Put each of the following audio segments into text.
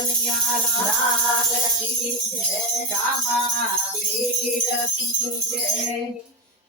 કનૈયા લાલ કી જય રામા કી જય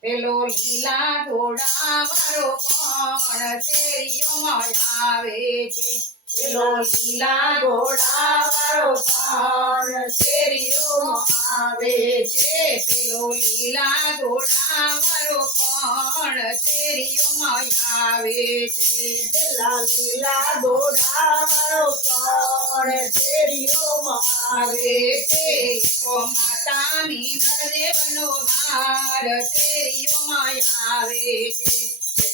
પેલો લીલા ઘોડા વાળો કોણ શેરીઓમાં આવે છે પેલો લીલા ઘોડા વાળો કોણ શેરીઓમાં આવે છે પેલો લીલા ઘોડા મારો પણ શેરીઓમાં આવે છે. પેલા લીલા ઘોડા મારો પણ શેરીઓમાં આવે છે. તો માતાની નરદેવનો ભાર શેરીઓમાં આવે છે.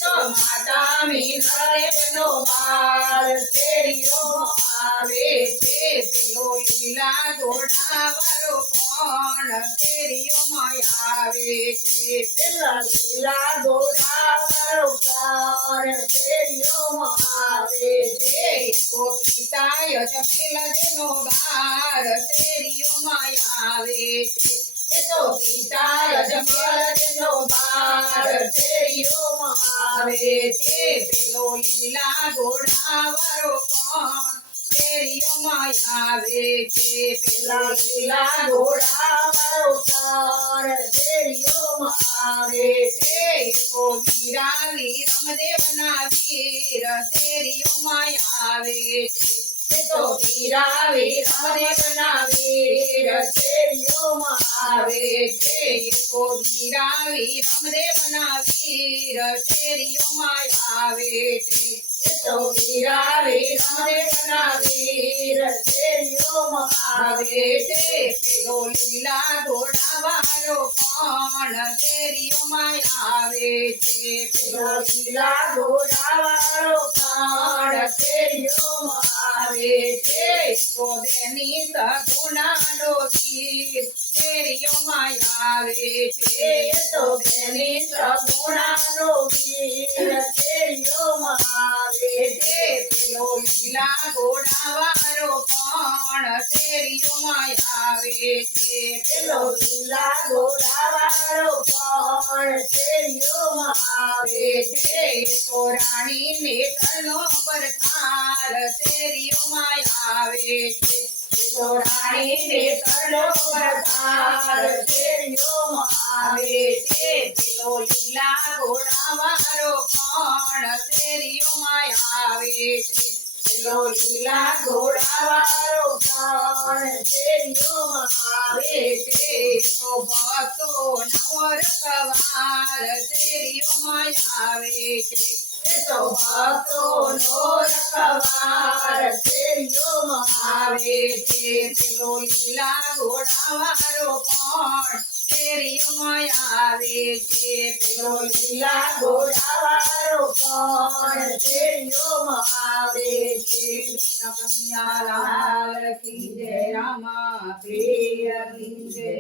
તો માતાની નરદેવનો ભાર શેરીઓમાં આવે છે. પેલો લીલા ઘોડા વાળો કોણ શેરીઓમાં આવે છે. પેલા લીલા ઘોડા વાળો કોણ શેરીઓમાં આવે છે. તો પિતાય જમેલ જેનો બાર શેરીઓમાં આવે છે. એ તો પિતાય જમેલ જેનો બાર શેરીઓમાં આવે છે. પેલો લીલા ઘોડા વાળો કોણ શેરીઓમાં આવે છે. પેલા લીલા ઘોડા ઉતાર શેરીઓમાં આવે છે. તો વીરા વિરમદેવના વીર શેરીઓમાં આવે છે. તો વીરા વિરમદેવના વીર શેરીઓમાં આવે છે. તો વીરા વિરમદેવના વીર શેરીઓમાં આવે છે. લીલા ઘોડા વાળો કોણ શેરીઓમાં આવે છે લીલા ઘોડા વાળો કોણ વીર શેરીઓમાં આવે છે તો બેની સગુણાનો વીર શેરીઓમાં આવે છે. પેલો લીલા ઘોડા પણ શેરીઓમાં આવે છે. તો રાણી નેતરનો પરકાર શેરીઓમાં આવે છે. તો રાણી નેતરનો પરકાર શેરીઓમાં આવે છે. પેલો લીલા ઘોડા પણ શેરીઓમાં આવે છે. લીલા ઘોડાવાળો ગાણ શેરીઓમાં આવે છે, તો ભક્તો નવર સવાર શેરીઓમાં આવે છે. તો ભક્તો નો રખવાર શેરીઓમાં આવે છે પેલો લીલા ઘોડા વાળો કોણ શેરીઓમાં આવે છે. પેલો લીલા ઘોડા વાળો કોણ શેરીઓમાં આવે છે. કન્યા લાલ કી જય રામા, પ્રિય કી જય